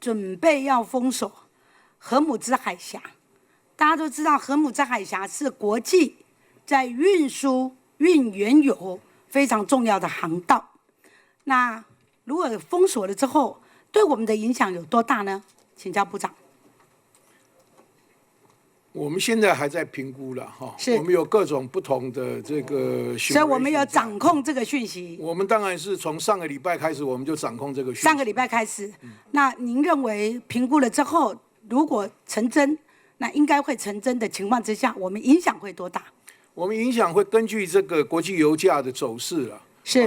准备要封锁荷姆兹海峡。大家都知道，荷姆兹海峡是国际在运原油非常重要的航道。那如果封锁了之后，对我们的影响有多大呢？请教部长。我们现在还在评估了哈，我们有各种不同的这个，所以我们有掌控这个讯息。我们当然是从上个礼拜开始，我们就掌控这个讯息。上个礼拜开始，那您认为评估了之后，如果成真，那应该会成真的情况之下，我们影响会多大？我们影响会根据这个国际油价的走势啊，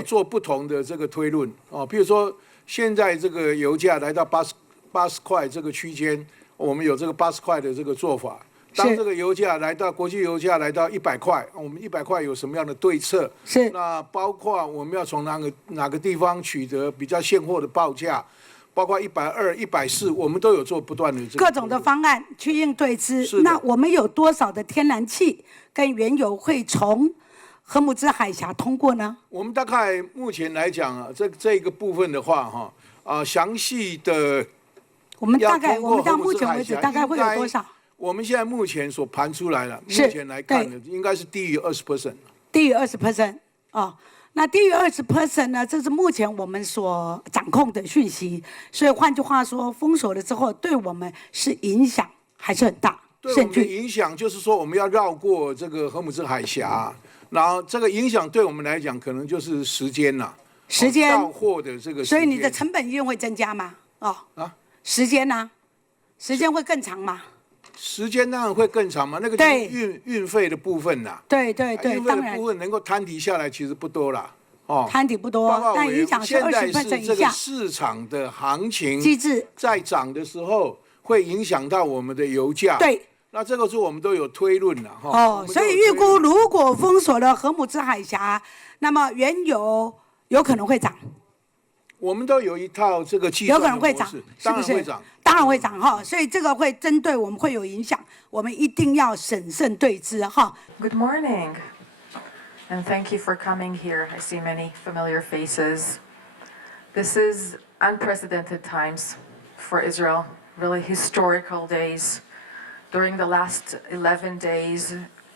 做不同的这个推论哦。比如说，现在这个油价来到80块这个区间，我们有这个80块的这个做法。当这个油价来到国际油价来到100块，我们100块有什么样的对策？是。那包括我们要从哪个地方取得比较现货的报价，包括120、140，我们都有做不断的各种的方案去应对之。那我们有多少的天然气跟原油会从荷姆兹海峡通过呢？我们大概目前来讲啊，这个部分的话哈，详细的我们到目前为止大概会有多少？我们现在目前所盘出来了，目前来看的应该是低于20%。低于20%哦，那低于20% 呢？这是目前我们所掌控的讯息。所以换句话说，封锁了之后，对我们是影响还是很大。对我们的影响就是说，我们要绕过这个荷姆兹海峡，然后这个影响对我们来讲，可能就是时间啦，到货的这个时间。所以你的成本一定会增加吗？时间呢？时间会更长吗？时间当然会更长嘛，那个就是运费的部分啦。对，运费的部分能够摊提下来其实不多啦。摊提不多，但影响是20%以下。现在是这个市场的行情机制在涨的时候，会影响到我们的油价。对，那这个是我们都有推论的所以预估如果封锁了荷姆兹海峡，那么原油有可能会涨。我们都有一套这个计算的模式，有可能会涨，是不是？当然会涨哈，所以这个会针对我们会有影响，我们一定要审慎对之哈。Good morning, and thank you for coming here. I see many familiar faces. This is unprecedented times for Israel, really historical days. During the last 11 days,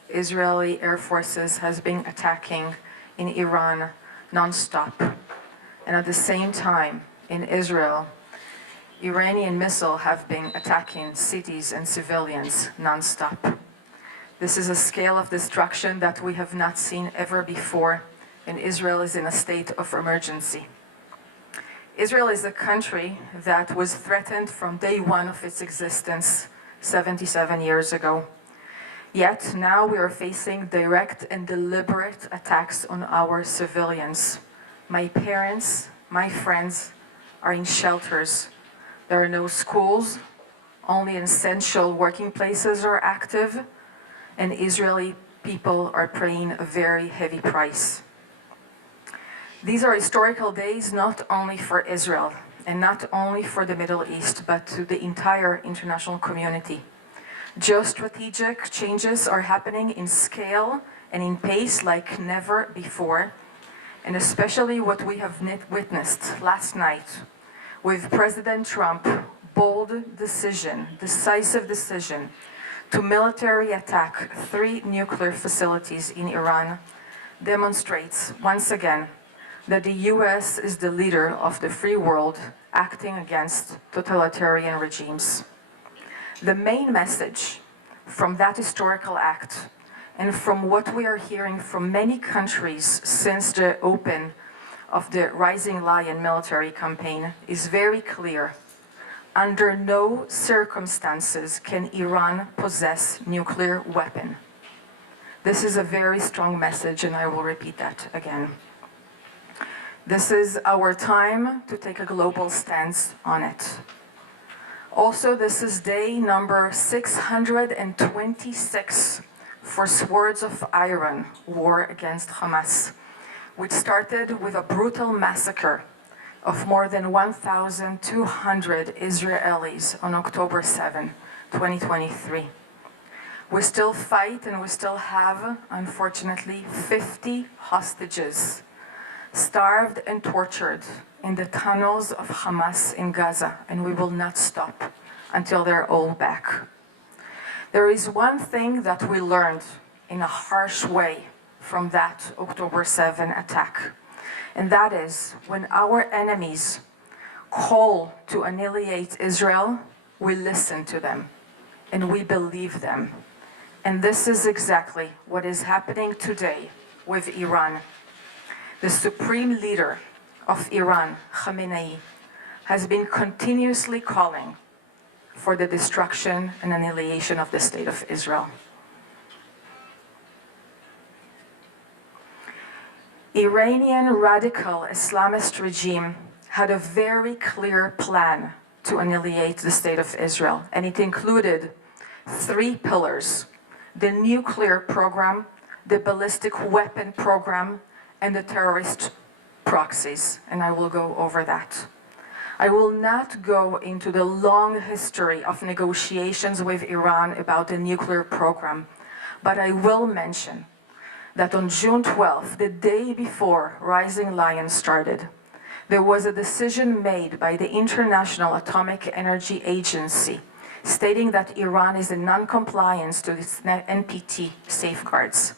Israeli air forces has been attacking in Iran non-stop. And at the same time, in Israel, Iranian missiles have been attacking cities and civilians non-stop. This is a scale of destruction that we have not seen ever before, and Israel is in a state of emergency. Israel is a country that was threatened from day one of its existence 77 years ago. Yet now we are facing direct and deliberate attacks on our civilians. My parents, my friends are in shelters. There are no schools, only essential working places are active, and Israeli people are paying a very heavy price. These are historical days not only for Israel and not only for the Middle East, but to the entire international community. Geostrategic changes are happening in scale and in pace like never before. And especially what we have witnessed last night with President Trump's bold decision, decisive decision, to military attack 3 nuclear facilities in Iran demonstrates once again that the US is the leader of the free world acting against totalitarian regimes. The main message from that historical act and from what we are hearing from many countries since the open of the Rising Lion military campaign is very clear. Under no circumstances can Iran possess nuclear weapon. This is a very strong message, and I will repeat that again. This is our time to take a global stance on it. Also, this is day number 626 for Swords of Iron, war against Hamas, which started with a brutal massacre of more than 1,200 Israelis on October 7, 2023. We still fight and we still have, unfortunately, 50 hostages starved and tortured in the tunnels of Hamas in Gaza, and we will not stop until they're all back. There is one thing that we learned in a harsh way from that October 7 attack, and that is when our enemies call to annihilate Israel, we listen to them and we believe them. And this is exactly what is happening today with Iran. The supreme leader of Iran, Khamenei, has been continuously calling for the destruction and annihilation of the state of Israel. Iranian radical Islamist regime had a very clear plan to annihilate the state of Israel, and it included 3 pillars: the nuclear program, the ballistic weapon program, and the terrorist proxies, and I will go over that. I will not go into the long history of negotiations with Iran about the nuclear program, but I will mention that on June 12th, the day before Rising Lion started, there was a decision made by the International Atomic Energy Agency stating that Iran is in non-compliance to its NPT safeguards.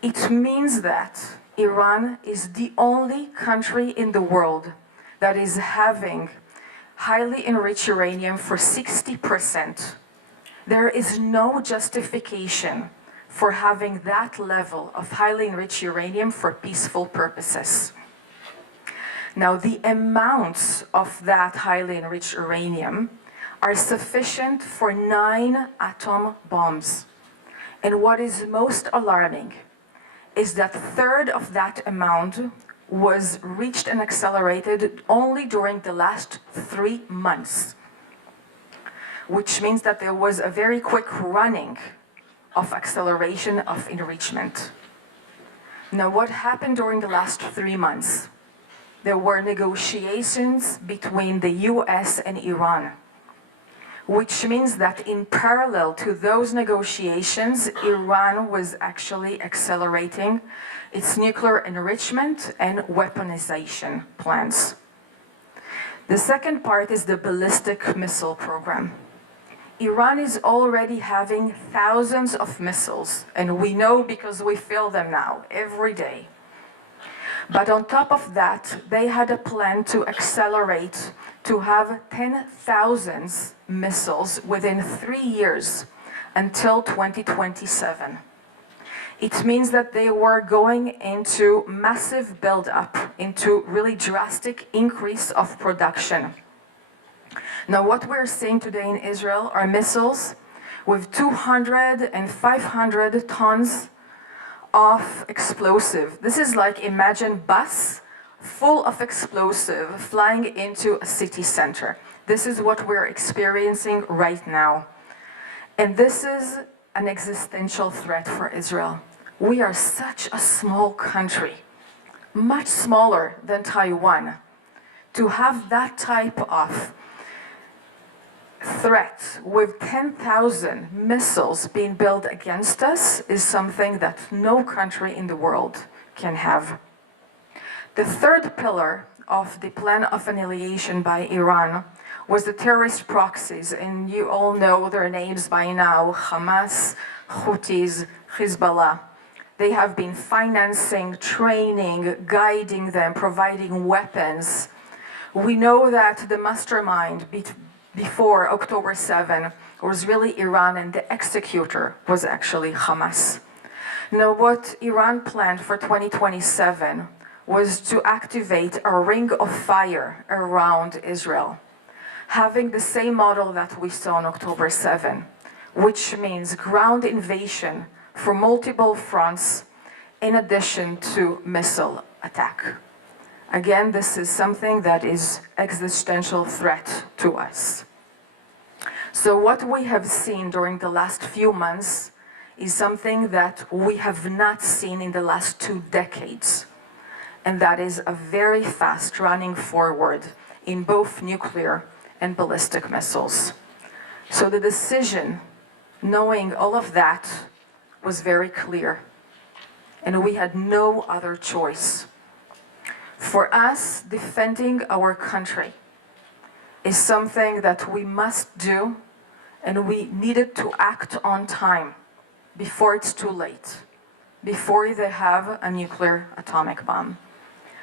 It means that Iran is the only country in the world that is having highly enriched uranium for 60%. There is no justification for having that level of highly enriched uranium for peaceful purposes. Now, the amounts of that highly enriched uranium are sufficient for 9 atom bombs. And what is most alarming is that a third of that amount was reached and accelerated only during the last 3 months, which means that there was a very quick running of acceleration of enrichment. Now, what happened during the last 3 months? There were negotiations between the US and Iran, which means that in parallel to those negotiations, Iran was actually accelerating its nuclear enrichment and weaponization plans. The second part is the ballistic missile program. Iran is already having thousands of missiles, and we know because we feel them now every day. But on top of that, they had a plan to accelerate to have 10,000 missiles within 3 years until 2027. It means that they were going into massive buildup, into really drastic increase of production. Now, what we're seeing today in Israel are missiles with 200 and 500 tons of explosive. This is like, imagine bus full of explosive flying into a city center. This is what we're experiencing right now. And this is an existential threat for Israel. We are such a small country, much smaller than Taiwan. To have that type of threat with 10,000 missiles being built against us is something that no country in the world can have. The third pillar of the plan of annihilation by Iran was the terrorist proxies, and you all know their names by now: Hamas, Houthis, Hezbollah. They have been financing, training, guiding them, providing weapons. We know that the mastermind before October 7 was really Iran, and the executor was actually Hamas. Now, what Iran planned for 2027 was to activate a ring of fire around Israel, having the same model that we saw on October 7, which means ground invasion for multiple fronts in addition to missile attack. Again, this is something that is existential threat to us. So what we have seen during the last few months is something that we have not seen in the last 2 decades. And that is a very fast running forward in both nuclear and ballistic missiles. So the decision, knowing all of that, was very clear. And we had no other choice. For us, defending our country is something that we must do, and we needed to act on time before it's too late, before they have a nuclear atomic bomb.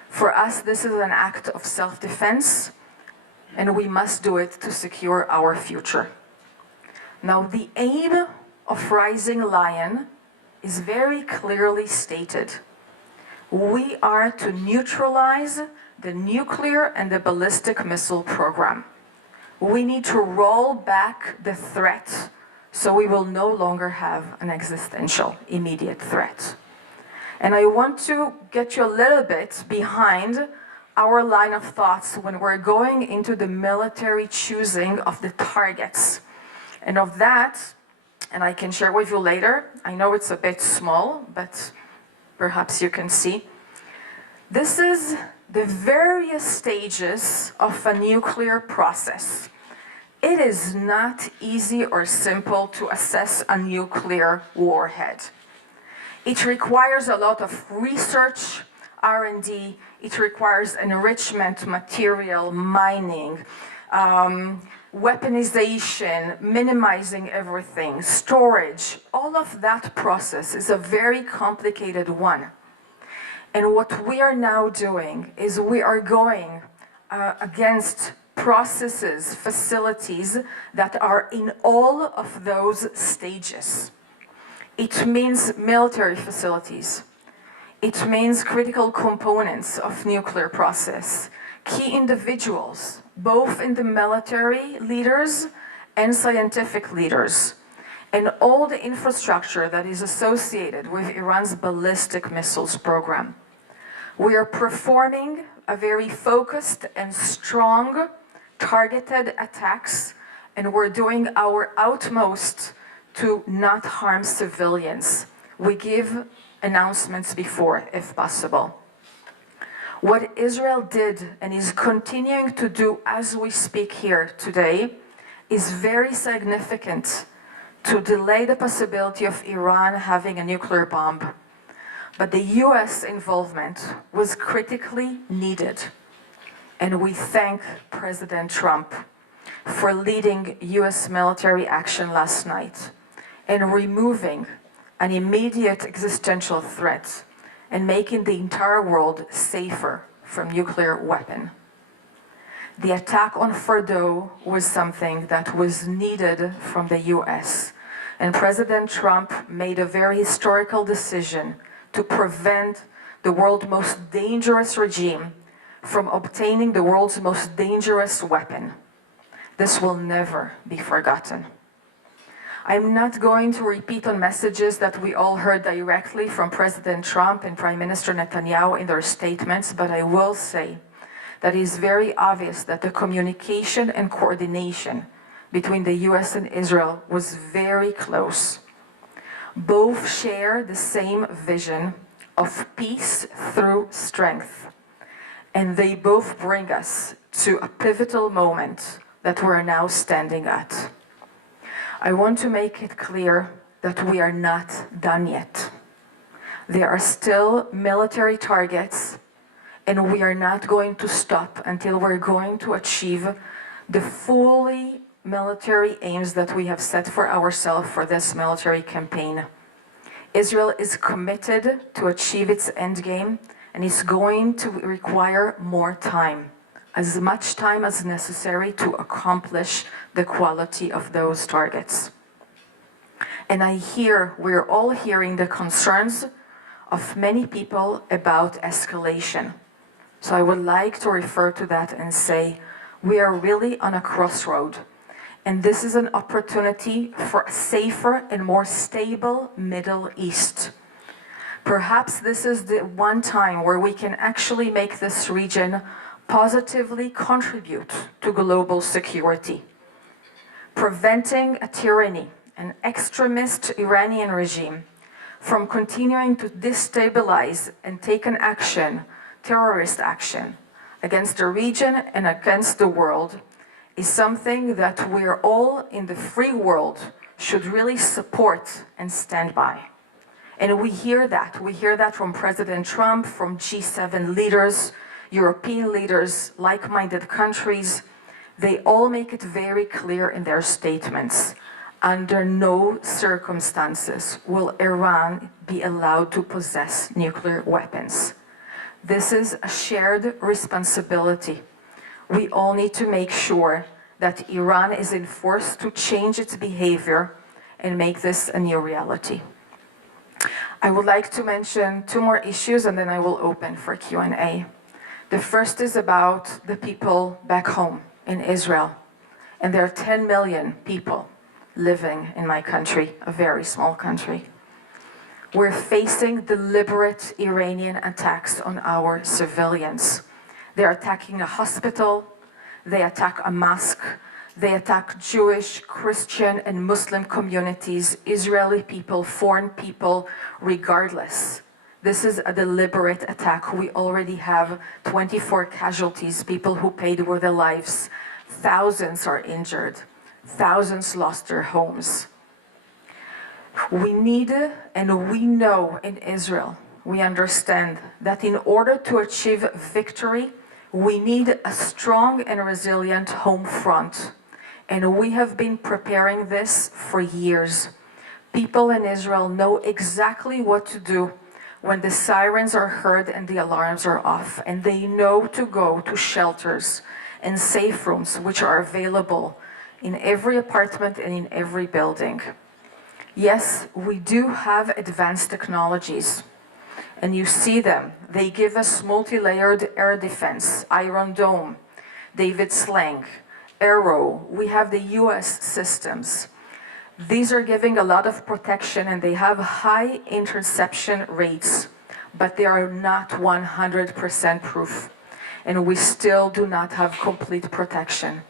For us, this is an act of self-defense, and we must do it to secure our future. Now, the aim of Rising Lion is very clearly stated. We are to neutralize the nuclear and the ballistic missile program. We need to roll back the threat so we will no longer have an existential immediate threat. And I want to get you a little bit behind our line of thoughts when we're going into the military choosing of the targets. And of that, and I can share with you later, I know it's a bit small, but perhaps you can see. This is the various stages of a nuclear process. It is not easy or simple to assess a nuclear warhead. It requires a lot of research, R&D. It requires enrichment, material, mining, weaponization, minimizing everything, storage. All of that process is a very complicated one. And what we are now doing is we are going against processes, facilities that are in all of those stages. It means military facilities. It means critical components of nuclear process, key individuals, both in the military leaders and scientific leaders, and all the infrastructure that is associated with Iran's ballistic missiles program. We are performing a very focused and strong targeted attacks, and we're doing our utmost to not harm civilians. We give announcements before, if possible. What Israel did and is continuing to do as we speak here today is very significant to delay the possibility of Iran having a nuclear bomb. But the US involvement was critically needed. And we thank President Trump for leading US military action last night and removing an immediate existential threat and making the entire world safer from nuclear weapon. The attack on Fordo was something that was needed from the US, and President Trump made a very historical decision to prevent the world's most dangerous regime from obtaining the world's most dangerous weapon. This will never be forgotten. I'm not going to repeat on messages that we all heard directly from President Trump and Prime Minister Netanyahu in their statements, but I will say that it is very obvious that the communication and coordination between the US and Israel was very close. Both share the same vision of peace through strength, and they both bring us to a pivotal moment that we're now standing at. I want to make it clear that we are not done yet. There are still military targets, and we are not going to stop until we're going to achieve the fully military aims that we have set for ourselves for this military campaign. Israel is committed to achieve its endgame, and is going to require more time, as much time as necessary to accomplish the quality of those targets. And we're all hearing the concerns of many people about escalation. So I would like to refer to that and say, we are really on a crossroad. And this is an opportunity for a safer and more stable Middle East. Perhaps this is the one time where we can actually make this region positively contribute to global security. Preventing a tyranny, an extremist Iranian regime, from continuing to destabilize and take an action, terrorist action, against the region and against the world is something that we're all in the free world should really support and stand by. And we hear that. We hear that from President Trump, from G7 leaders. European leaders, like-minded countries, they all make it very clear in their statements. Under no circumstances will Iran be allowed to possess nuclear weapons. This is a shared responsibility. We all need to make sure that Iran is enforced to change its behavior and make this a new reality. I would like to mention 2 more issues and then I will open for Q&A. The first is about the people back home in Israel. And there are 10 million people living in my country, a very small country. We're facing deliberate Iranian attacks on our civilians. They're attacking a hospital, they attack a mosque, they attack Jewish, Christian, and Muslim communities, Israeli people, foreign people, regardless. This is a deliberate attack. We already have 24 casualties, people who paid with their lives. Thousands are injured. Thousands lost their homes. We need, and we know in Israel, we understand that in order to achieve victory, we need a strong and resilient home front. And we have been preparing this for years. People in Israel know exactly what to do when the sirens are heard and the alarms are off, and they know to go to shelters and safe rooms which are available in every apartment and in every building. Yes, we do have advanced technologies, and you see them. They give us multi-layered air defense, Iron Dome, David Sling, Arrow. We have the US systems. These are giving a lot of protection and they have high interception rates, but they are not 100% proof. And we still do not have complete protection.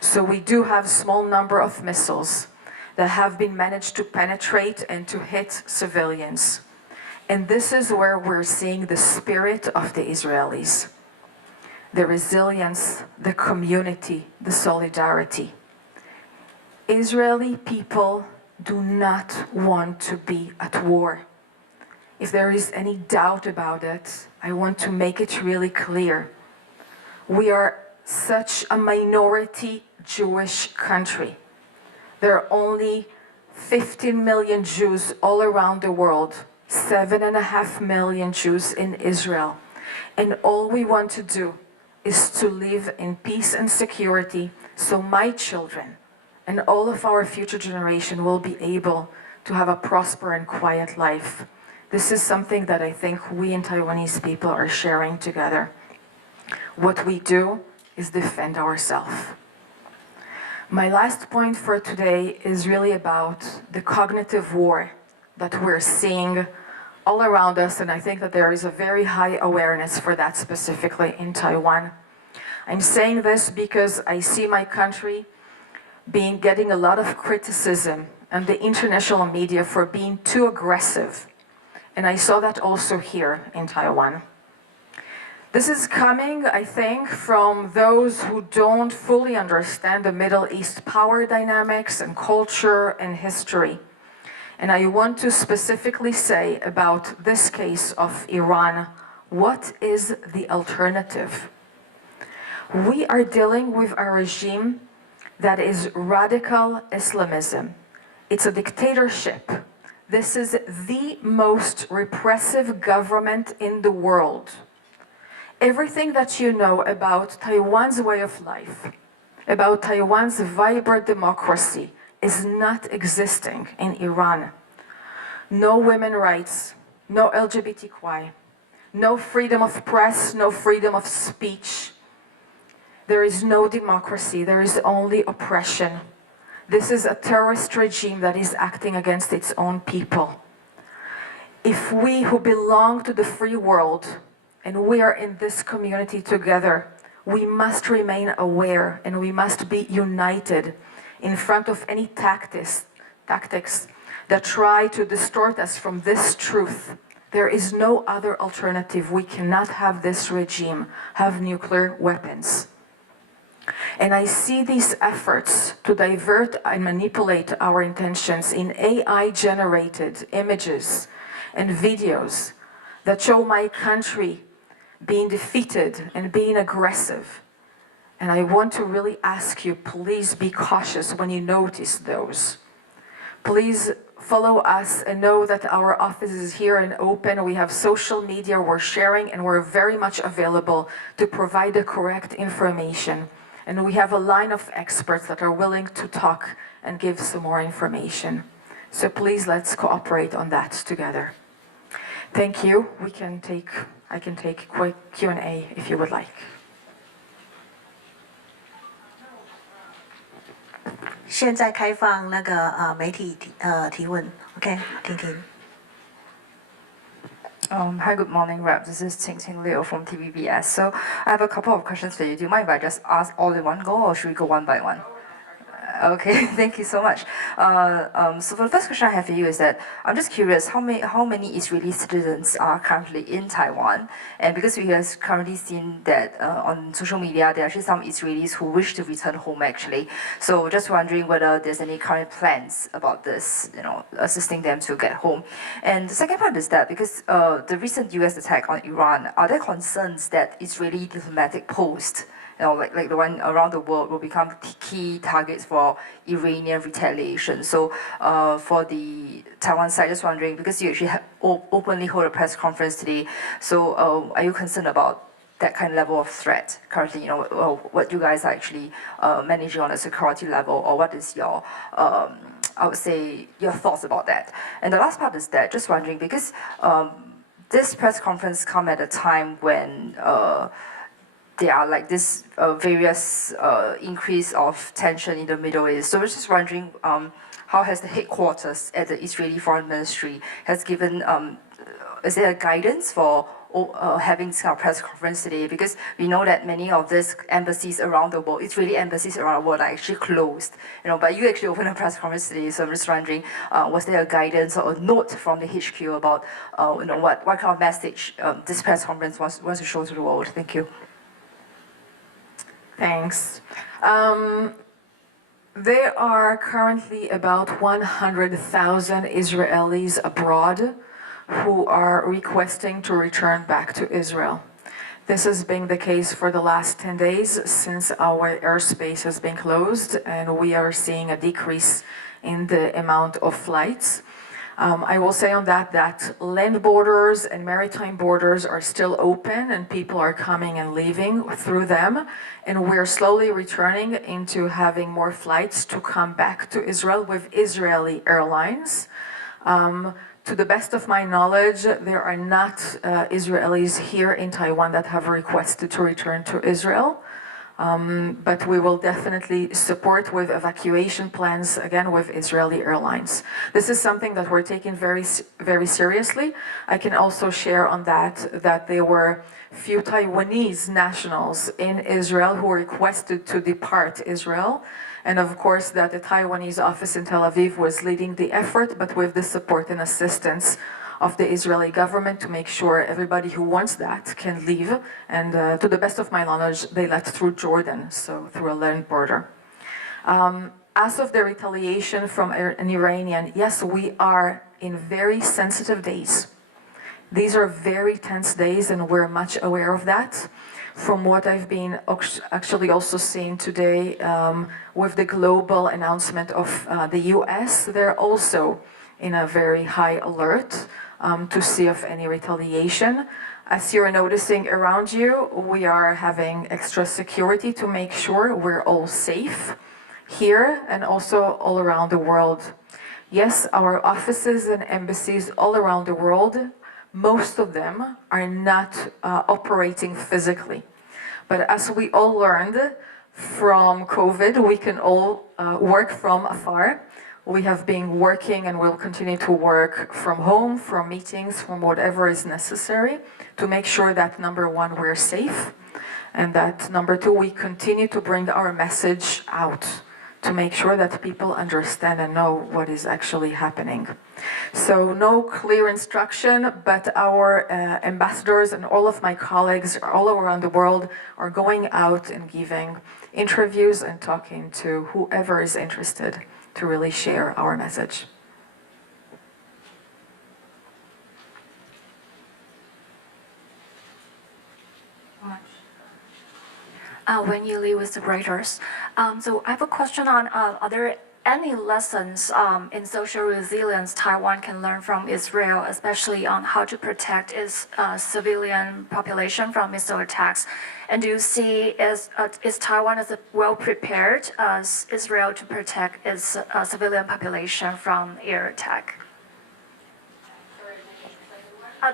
So we do have a small number of missiles that have been managed to penetrate and to hit civilians. And this is where we're seeing the spirit of the Israelis. The resilience, the community, the solidarity. Israeli people do not want to be at war. If there is any doubt about it, I want to make it really clear. We are such a minority Jewish country. There are only 15 million Jews all around the world, 7.5 million Jews in Israel. And all we want to do is to live in peace and security so my children and all of our future generation will be able to have a prosper and quiet life. This is something that I think we and Taiwanese people are sharing together. What we do is defend ourselves. My last point for today is really about the cognitive war that we're seeing all around us, and I think that there is a very high awareness for that specifically in Taiwan. I'm saying this because I see my country getting a lot of criticism and the international media for being too aggressive. And I saw that also here in Taiwan. This is coming, I think, from those who don't fully understand the Middle East power dynamics and culture and history. And I want to specifically say about this case of Iran, what is the alternative? We are dealing with a regime that is radical Islamism. It's a dictatorship. This is the most repressive government in the world. Everything that you know about Taiwan's way of life, about Taiwan's vibrant democracy, is not existing in Iran. No women's rights, no LGBTQI, no freedom of press, no freedom of speech. There is no democracy, there is only oppression. This is a terrorist regime that is acting against its own people. If we who belong to the free world, and we are in this community together, we must remain aware and we must be united in front of any tactics that try to distort us from this truth. There is no other alternative. We cannot have this regime have nuclear weapons. And I see these efforts to divert and manipulate our intentions in AI-generated images and videos that show my country being defeated and being aggressive. And I want to really ask you, please be cautious when you notice those. Please follow us and know that our office is here and open. We have social media, we're sharing, and we're very much available to provide the correct information. And we have a line of experts that are willing to talk and give some more information. So please, let's cooperate on that together. Thank you. I can take quick Q&A if you would like. 现在开放那个媒体提问 ，OK， 婷婷。Hi, good morning, Rep. This is Ting Liu from Tvbs. So I have a couple of questions for you. Do you mind if I just ask all in one go, or should we go one by one? Okay, thank you so much. So for the first question I have for you is that I'm just curious how many Israeli citizens are currently in Taiwan, and because we have currently seen that on social media there are actually some Israelis who wish to return home actually. So just wondering whether there's any current plans about this, assisting them to get home. And the second part is that because the recent U.S. attack on Iran, are there concerns that Israeli diplomatic posts, like the one around the world, will become key targets for Iranian retaliation? So for the Taiwan side, just wondering, because you actually openly hold a press conference today, so are you concerned about that kind of level of threat currently, what you guys are actually managing on a security level, or what is your, I would say, your thoughts about that? And the last part is that, just wondering, because this press conference come at a time when there are like this various increase of tension in the Middle East. So I was just wondering, how has the headquarters at the Israeli Foreign Ministry has given, is there a guidance for having this kind of press conference today? Because we know that many of these embassies around the world, Israeli embassies around the world, are actually closed. But you actually opened a press conference today, so I'm just wondering, was there a guidance or a note from the HQ about, what kind of message this press conference wants to show to the world? Thank you. Thanks. There are currently about 100,000 Israelis abroad who are requesting to return back to Israel. This has been the case for the last 10 days since our airspace has been closed, and we are seeing a decrease in the amount of flights. I will say on that land borders and maritime borders are still open and people are coming and leaving through them. And we're slowly returning into having more flights to come back to Israel with Israeli airlines. To the best of my knowledge, there are not Israelis here in Taiwan that have requested to return to Israel. But we will definitely support with evacuation plans, again, with Israeli airlines. This is something that we're taking very, very seriously. I can also share on that there were few Taiwanese nationals in Israel who requested to depart Israel. And of course, that the Taiwanese office in Tel Aviv was leading the effort, but with the support and assistance of the Israeli government to make sure everybody who wants that can leave. And to the best of my knowledge, they left through Jordan, so through a land border. As of the retaliation from an Iranian, yes, we are in very sensitive days. These are very tense days, and we're much aware of that. From what I've been actually also seeing today with the global announcement of the US, they're also in a very high alert to see if any retaliation. As you're noticing around you, we are having extra security to make sure we're all safe here and also all around the world. Yes, our offices and embassies all around the world, most of them are not operating physically. But as we all learned from COVID, we can all work from afar. We have been working and will continue to work from home, from meetings, from whatever is necessary to make sure that number one, we're safe, and that number two, we continue to bring our message out to make sure that people understand and know what is actually happening. So no clear instruction, but our ambassadors and all of my colleagues all around the world are going out and giving interviews and talking to whoever is interested to really share our message. When you live with the writers. So I have a question on are there any lessons in social resilience Taiwan can learn from Israel, especially on how to protect its civilian population from missile attacks? And do you see is Taiwan as well prepared as Israel to protect its civilian population from air attack?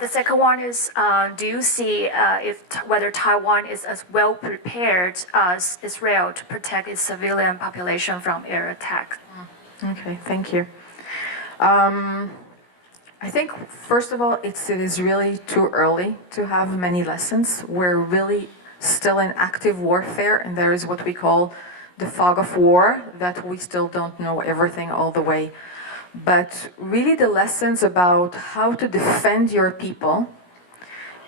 The second one is, do you see whether Taiwan is as well prepared as Israel to protect its civilian population from air attack? Okay, thank you. I think, first of all, it is really too early to have many lessons. We're really still in active warfare, and there is what we call the fog of war, that we still don't know everything all the way. But really the lessons about how to defend your people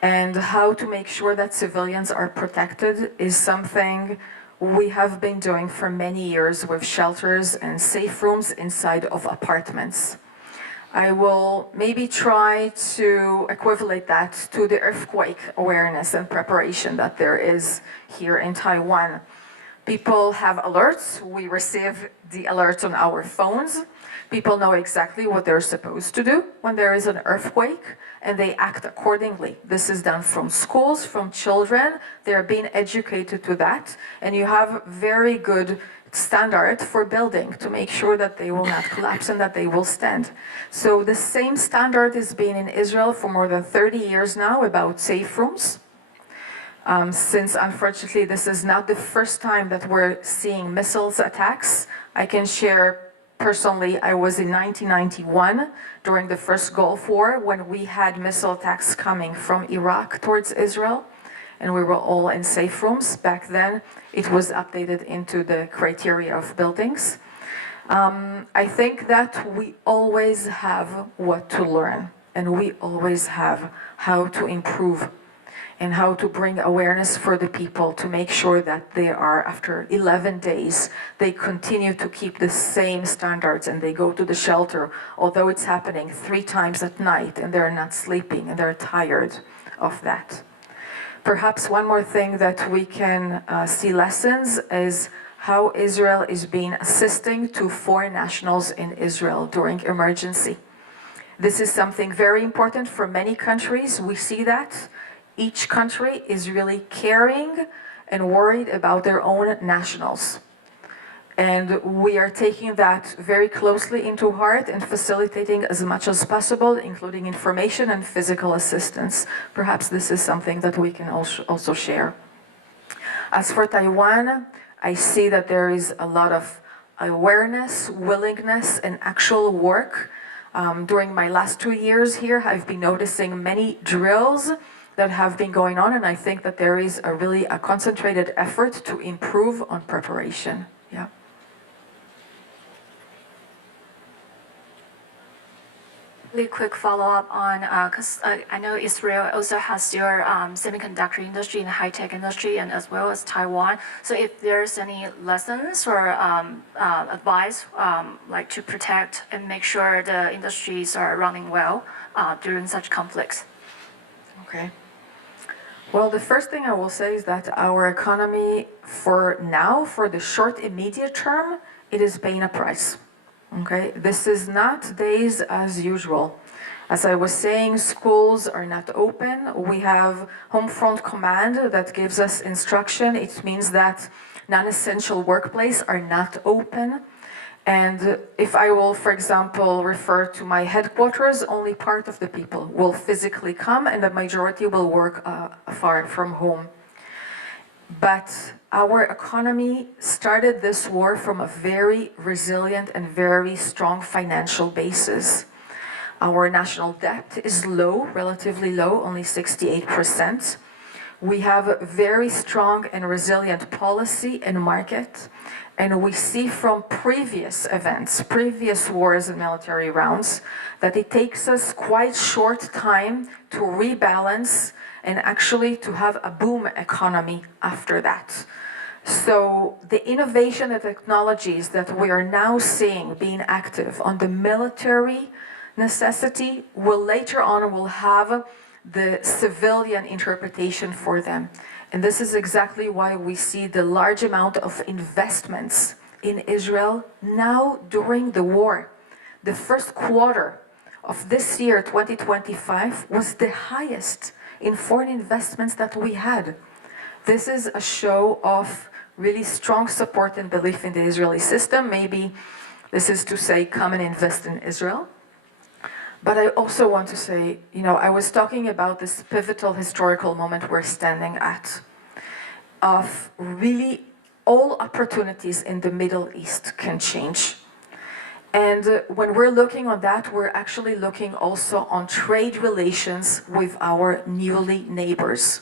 and how to make sure that civilians are protected is something we have been doing for many years with shelters and safe rooms inside of apartments. I will maybe try to equivalent that to the earthquake awareness and preparation that there is here in Taiwan. People have alerts. We receive the alerts on our phones. People know exactly what they're supposed to do when there is an earthquake, and they act accordingly. This is done from schools, from children. They're being educated to that, and you have very good standard for building to make sure that they will not collapse and that they will stand. So the same standard has been in Israel for more than 30 years now about safe rooms. Since unfortunately this is not the first time that we're seeing missiles attacks, I can share personally, I was in 1991 during the first Gulf War when we had missile attacks coming from Iraq towards Israel, and we were all in safe rooms. Back then, it was updated into the criteria of buildings. I think that we always have what to learn, and we always have how to improve and how to bring awareness for the people to make sure that they are, after 11 days, they continue to keep the same standards and they go to the shelter, although it's happening 3 times at night and they're not sleeping and they're tired of that. Perhaps one more thing that we can see lessons is how Israel is being assisting to foreign nationals in Israel during emergency. This is something very important for many countries. We see that. Each country is really caring and worried about their own nationals. And we are taking that very closely into heart and facilitating as much as possible, including information and physical assistance. Perhaps this is something that we can also share. As for Taiwan, I see that there is a lot of awareness, willingness, and actual work. During my last 2 years here, I've been noticing many drills that have been going on, and I think that there is a concentrated effort to improve on preparation. Yeah. Really quick follow-up on, because I know Israel also has your semiconductor industry and high-tech industry, and as well as Taiwan. So if there's any lessons or advice, like to protect and make sure the industries are running well during such conflicts. Okay. Well, the first thing I will say is that our economy for now, for the short immediate term, it is paying a price. Okay, this is not days as usual. As I was saying, schools are not open. We have home front command that gives us instruction. It means that non-essential workplaces are not open. And if I will, for example, refer to my headquarters, only part of the people will physically come and the majority will work far from home. But our economy started this war from a very resilient and very strong financial basis. Our national debt is low, relatively low, only 68%. We have a very strong and resilient policy and market. And we see from previous events, previous wars and military rounds, that it takes us quite short time to rebalance and actually to have a boom economy after that. So the innovation and technologies that we are now seeing being active on the military necessity will later on will have the civilian interpretation for them. And this is exactly why we see the large amount of investments in Israel now during the war. The first quarter of this year, 2025, was the highest in foreign investments that we had. This is a show of really strong support and belief in the Israeli system. Maybe this is to say, come and invest in Israel. But I also want to say, I was talking about this pivotal historical moment we're standing at, of really all opportunities in the Middle East can change. And when we're looking on that, we're actually looking also on trade relations with our newly neighbors.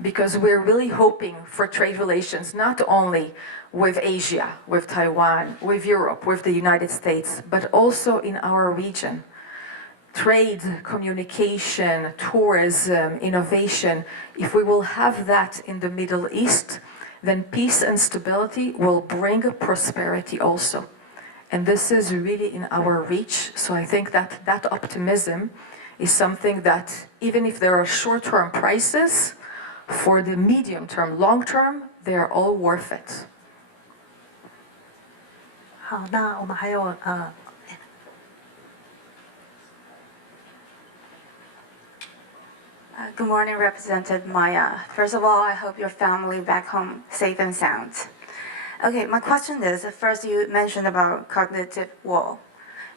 Because we're really hoping for trade relations not only with Asia, with Taiwan, with Europe, with the United States, but also in our region. Trade, communication, tourism, innovation, if we will have that in the Middle East, then peace and stability will bring prosperity also. And this is really in our reach. So I think that that optimism is something that, even if there are short-term prices, for the medium term, long term, they are all worth it. 好，那我们还有Good morning, Representative Maya. First of all, I hope your family back home safe and sound. Okay, my question is, first you mentioned about cognitive war.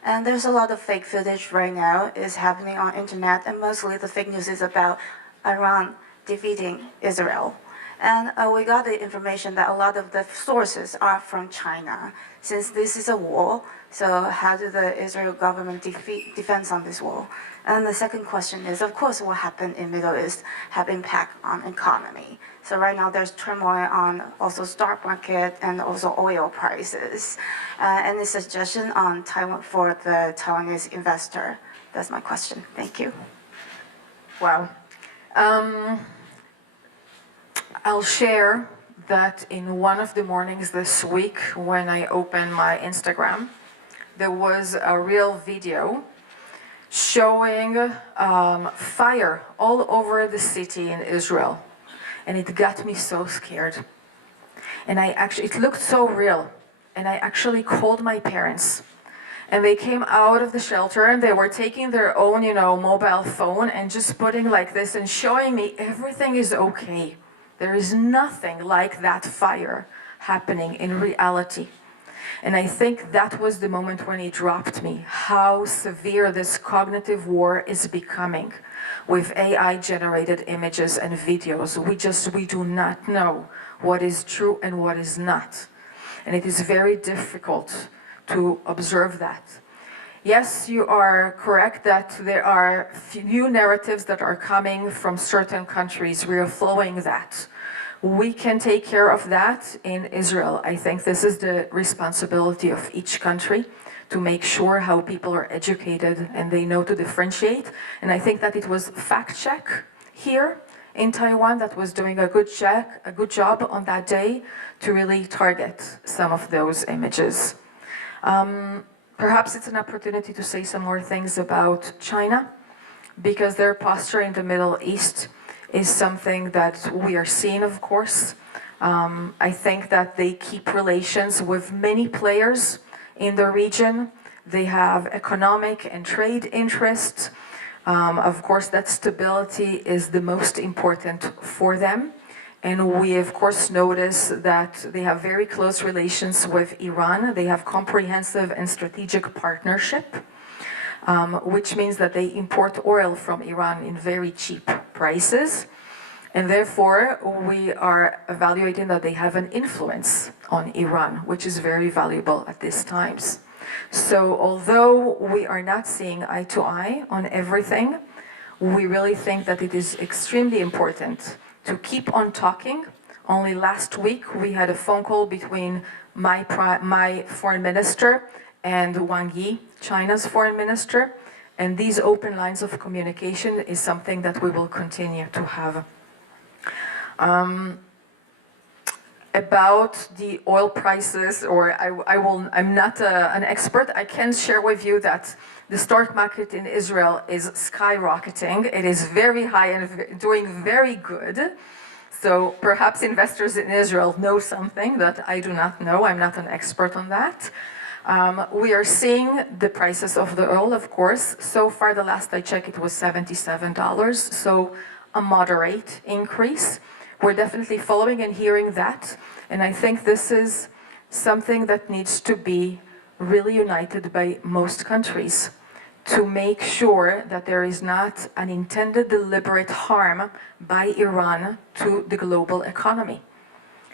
And there's a lot of fake footage right now is happening on internet, and mostly the fake news is about Iran defeating Israel. And we got the information that a lot of the sources are from China. Since this is a war, so how do the Israel government defend on this war? And the second question is, of course, what happened in Middle East have impact on economy. So right now there's turmoil on also stock market and also oil prices. Any suggestion on Taiwan for the Taiwanese investor? That's my question. Thank you. Wow. I'll share that in one of the mornings this week when I opened my Instagram, there was a real video showing fire all over the city in Israel. And it got me so scared. And it looked so real. And I actually called my parents. And they came out of the shelter and they were taking their own, mobile phone and just putting like this and showing me everything is okay. There is nothing like that fire happening in reality. And I think that was the moment when it dropped me, how severe this cognitive war is becoming with AI-generated images and videos. We do not know what is true and what is not. And it is very difficult to observe that. Yes, you are correct that there are few narratives that are coming from certain countries. We are following that. We can take care of that in Israel. I think this is the responsibility of each country to make sure how people are educated and they know to differentiate. And I think that it was Fact Check here in Taiwan that was doing a good job on that day to really target some of those images. Perhaps it's an opportunity to say some more things about China, because their posture in the Middle East is something that we are seeing, of course. I think that they keep relations with many players in the region. They have economic and trade interests. Of course, that stability is the most important for them. And we, of course, notice that they have very close relations with Iran. They have comprehensive and strategic partnership, which means that they import oil from Iran in very cheap prices. And therefore, we are evaluating that they have an influence on Iran, which is very valuable at these times. So although we are not seeing eye to eye on everything, we really think that it is extremely important to keep on talking. Only last week, we had a phone call between my foreign minister and Wang Yi, China's foreign minister. And these open lines of communication is something that we will continue to have. About the oil prices, or I'm not an expert. I can share with you that the stock market in Israel is skyrocketing. It is very high and doing very good. So perhaps investors in Israel know something that I do not know. I'm not an expert on that. We are seeing the prices of the oil, of course. So far, the last I checked, it was $77, so a moderate increase. We're definitely following and hearing that, and I think this is something that needs to be really united by most countries to make sure that there is not an intended deliberate harm by Iran to the global economy.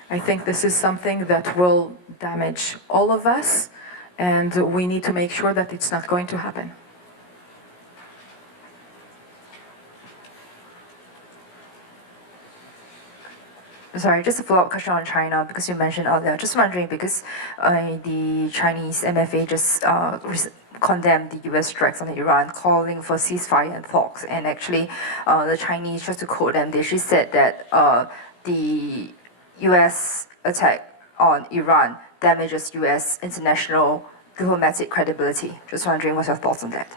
I think this is something that will damage all of us, and we need to make sure that it's not going to happen. Sorry, just a follow-up question on China, because you mentioned earlier. Just wondering, because the Chinese MFA just condemned the U.S. strikes on Iran, calling for ceasefire and talks. And actually, the Chinese, just to quote them, they actually said that the U.S. attack on Iran damages U.S. international diplomatic credibility. Just wondering what's your thoughts on that?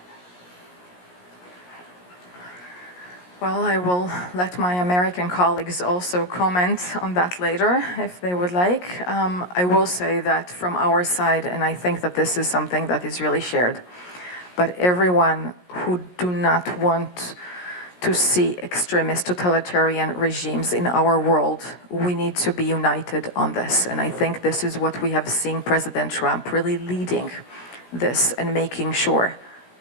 Well, I will let my American colleagues also comment on that later, if they would like. I will say that from our side, and I think that this is something that is really shared, but everyone who do not want to see extremist totalitarian regimes in our world, we need to be united on this. And I think this is what we have seen President Trump really leading this and making sure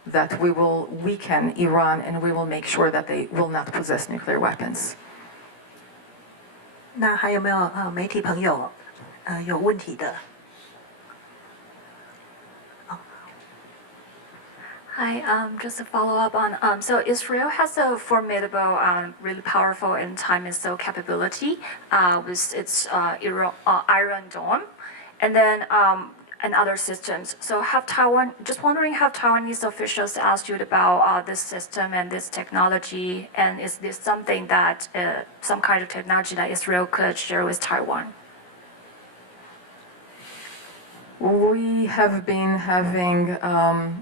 that we will weaken Iran and we will make sure that they will not possess nuclear weapons. 那还有没有媒体朋友有问题的？ Hi, just to follow up on, so Israel has a formidable, really powerful and time and so capability with its Iron Dome, and then and other systems. So just wondering, have Taiwanese officials asked you about this system and this technology, and is this something that, some kind of technology that Israel could share with Taiwan? We have been having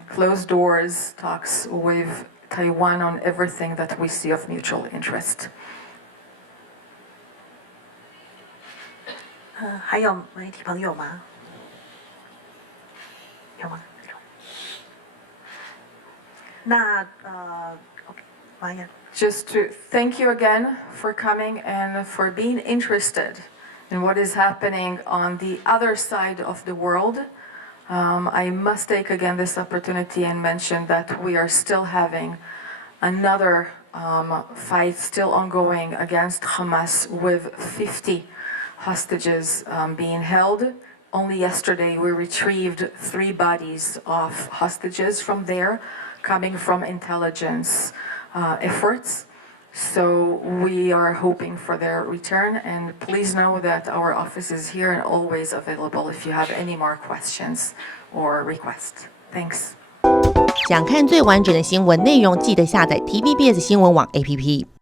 closed doors talks with Taiwan on everything that we see of mutual interest. 还有媒体朋友吗？有吗？那OK， 马燕。Just to thank you again for coming and for being interested in what is happening on the other side of the world. I must take again this opportunity and mention that we are still having another fight still ongoing against Hamas with 50 hostages being held. Only yesterday we retrieved 3 bodies of hostages from there, coming from intelligence efforts. So we are hoping for their return, and please know that our office is here and always available if you have any more questions or requests. Thanks. 想看最完整的新闻内容，记得下载 Tvbs 新闻网 APP。